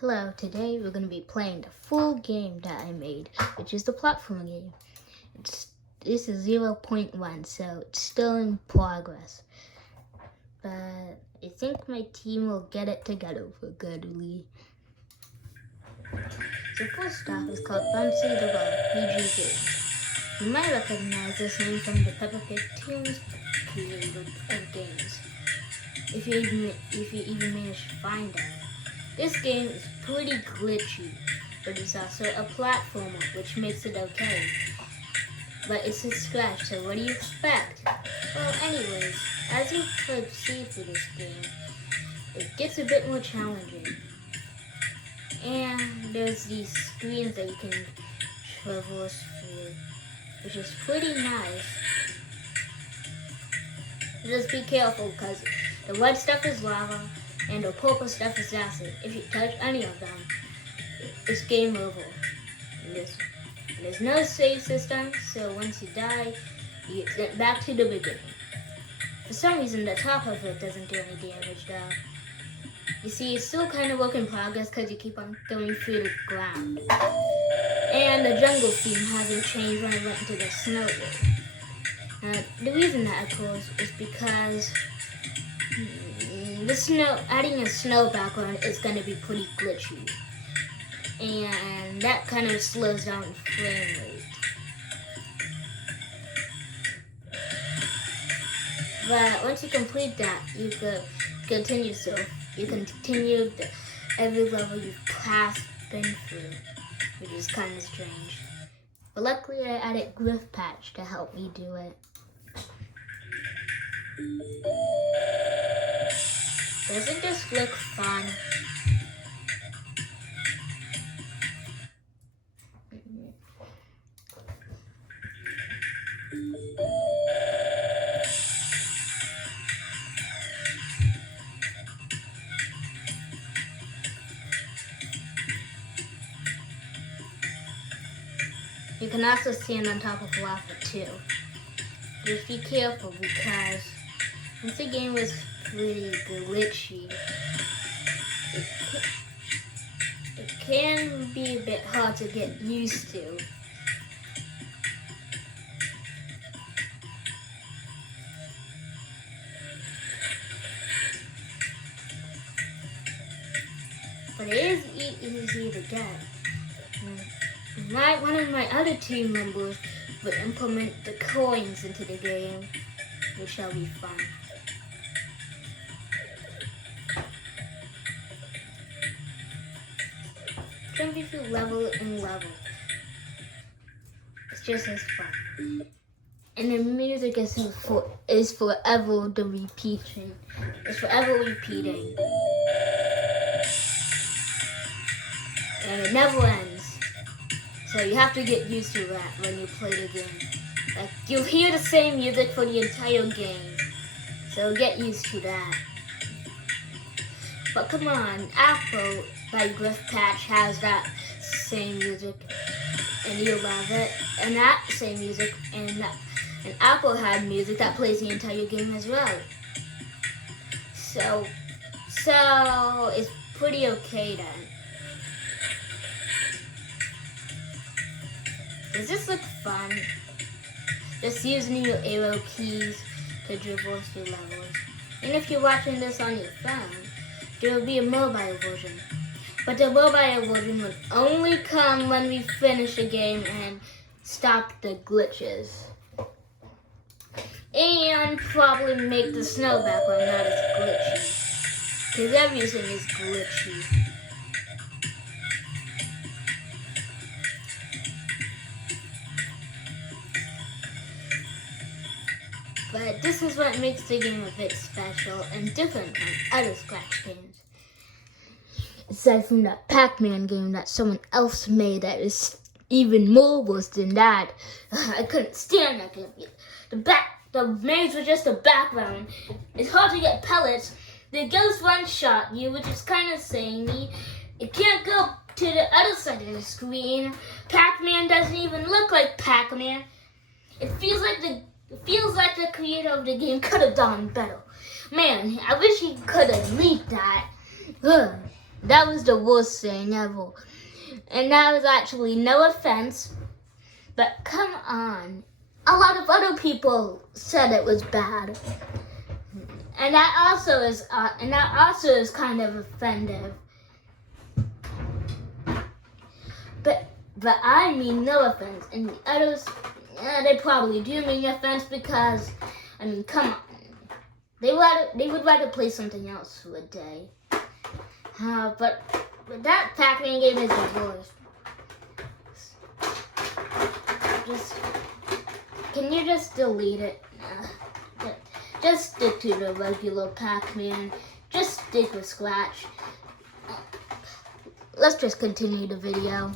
Hello, today we're going to be playing the full game that I made, which is the platform game. This is 0.1, so it's still in progress. But I think my team will get it together for goodly. So first off, it's called Buncy the PG game. You might recognize this name from the Peppa Pig Tunes creator of games, if you even manage to find it. This game is pretty glitchy, but it's also a platformer, which makes it okay. But it's a scratch, so what do you expect? Well, anyways, as you proceed through this game, it gets a bit more challenging. And there's these screens that you can traverse through, which is pretty nice. Just be careful, because the red stuff is lava, and the purple stuff is acid. If you touch any of them, it's game over. And there's no save system, so once you die, you get sent back to the beginning. For some reason, the top of it doesn't do any damage though. You see, it's still kind of work in progress because you keep on going through the ground. And the jungle theme hasn't changed when I went into the snow world. The reason that occurs is because adding a snow background is going to be pretty glitchy, and that kind of slows down frame rate. But once you complete that, you can continue. So you can continue every level you've been through, which is kind of strange. But luckily, I added Griff Patch to help me do it. Doesn't this look fun? You can also stand on top of lava too. Just be careful, because once the game was pretty glitchy, it can be a bit hard to get used to. But it is easy to get. One of my other team members will implement the coins into the game, which shall be fun. Jumping through level and level. It's just as fun. And the music is forever the repeating. It's forever repeating. And it never ends. So you have to get used to that when you play the game. Like, you'll hear the same music for the entire game. So get used to that. But come on, Apple by Griff Patch has that same music, and you love it. And that same music, and Apple had music that plays the entire game as well. So it's pretty okay then. Does this look fun? Just using your arrow keys to traverse through levels. And if you're watching this on your phone, there will be a mobile version. But the mobile version would only come when we finish the game and stop the glitches. And probably make the snow background not as glitchy, because everything is glitchy. But this is what makes the game a bit special and different from other Scratch games. Aside from that Pac-Man game that someone else made that is even more worse than that. I couldn't stand that game. The maze was just a background. It's hard to get pellets. The ghost one-shot you, which is kind of samey. It can't go to the other side of the screen. Pac-Man doesn't even look like Pac-Man. It feels like the creator of the game could have done better. Man, I wish he could have leaked that. Ugh. That was the worst thing ever. And that was actually no offense, but come on. A lot of other people said it was bad. And that also is kind of offensive. But I mean no offense, and the others, they probably do mean offense because, I mean, come on, they would rather play something else for a day. But that Pac-Man game is the worst. Can you just delete it? Just stick to the regular Pac-Man. Just stick with Scratch. Let's just continue the video.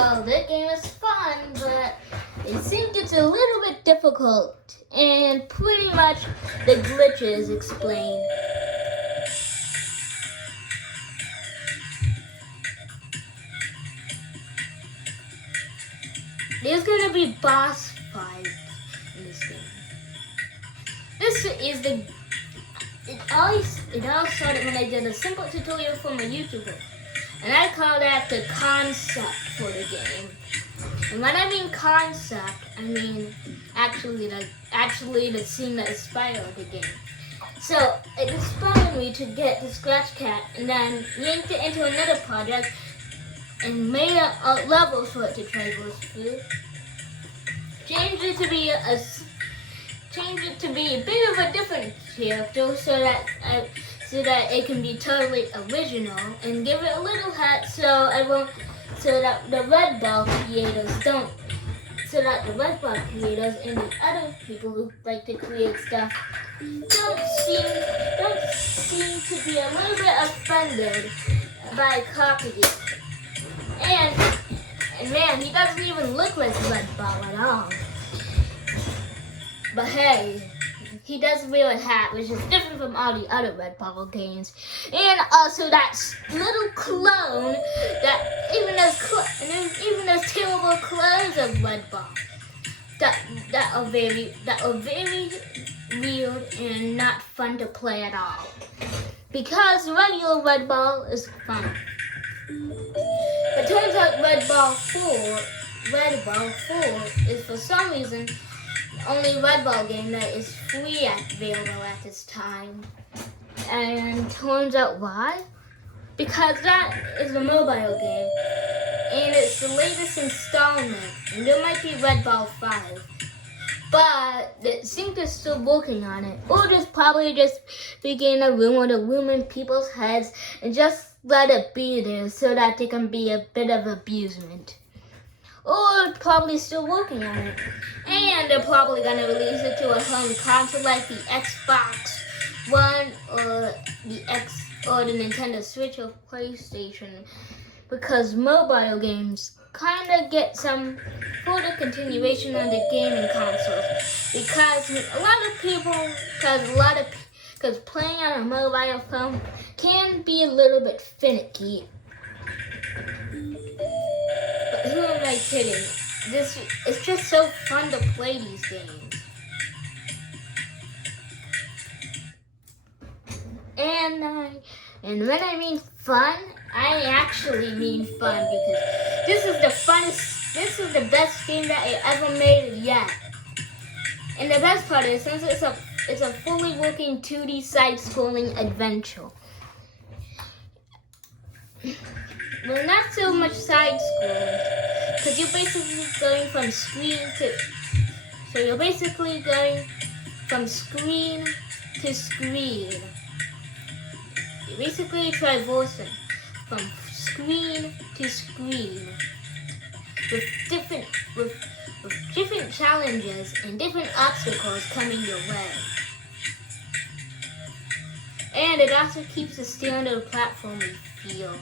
Oh, that game is fun, but I think it's a little bit difficult, and pretty much the glitches explain. There's gonna be boss fights in this game. This is it all started when I did a simple tutorial for my YouTuber. And I call that the concept for the game. And when I mean concept, I mean actually the scene that inspired the game. So it inspired me to get the Scratch Cat and then yanked it into another project and made a level for it to traverse through. Changed it to be a bit of a different character so that it can be totally original, and give it a little hat so that the Red Ball creators and the other people who like to create stuff don't seem to be a little bit offended by copying. And man, he doesn't even look like Red Ball at all. But hey, he does wear a hat, which is different from all the other Red Ball games. And also that little clone, even those terrible clones of Red Ball, that are very weird and not fun to play at all. Because regular Red Ball is fun. But turns out Red Ball 4 is for some reason only Red Ball game that is free available at this time. And turns out why? Because that is a mobile game. And it's the latest installment. And there might be Red Ball 5. But I think they're still working on it. Or just probably just begin a rumor in people's heads and just let it be there so that they can be a bit of abusement. Or probably still working on it. And they're probably going to release it to a home console like the Xbox One or the Nintendo Switch or PlayStation. Because mobile games kind of get some further continuation on the gaming consoles. Because playing on a mobile phone can be a little bit finicky. But who am I kidding? It's just so fun to play these games. And when I mean fun, I actually mean fun because this is the best game that I ever made yet. And the best part is, since it's a fully working 2D side-scrolling adventure. Well, not so much side-scrolling, because you're basically going from screen to... So you're basically going from screen to screen. You're basically traversing from screen to screen with with different challenges and different obstacles coming your way. And it also keeps us stay on the platform we feel.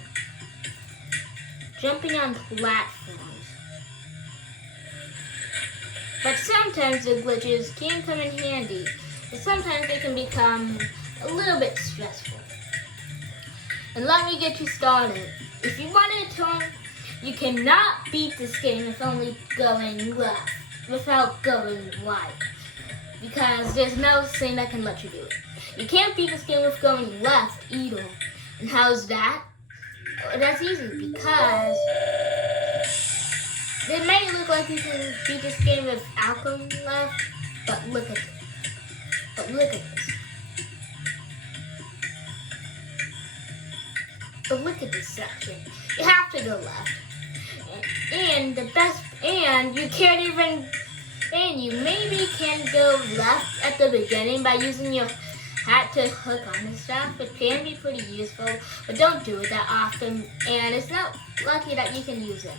Jumping on platforms. But sometimes the glitches can come in handy, but sometimes they can become a little bit stressful. And let me get you started. If you wanted to, you cannot beat this game with only going left, without going right. Because there's no thing that can let you do it. You can't beat this game with going left either. And how's that? That's easy, because it may look like you can beat this game without going left, but look at this. But look at this. But look at this section. You have to go left. And you can't even, and you maybe can go left at the beginning by using your hat to hook on the stuff. It can be pretty useful, but don't do it that often, and it's not lucky that you can use it.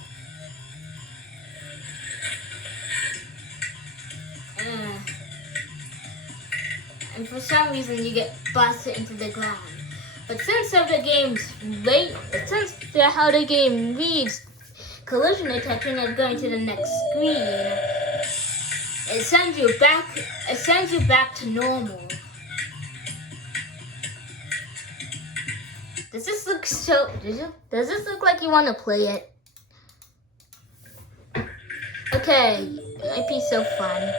And for some reason you get busted into the ground. But since how the game reads collision detection of going to the next screen, it sends you back to normal. Does this look like you want to play it? Okay, it might be so fun.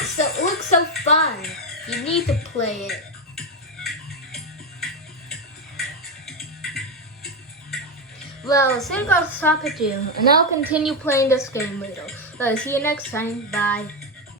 So it looks so fun. You need to play it. Well, I think I'll stop it too, and I'll continue playing this game later. But see you next time. Bye.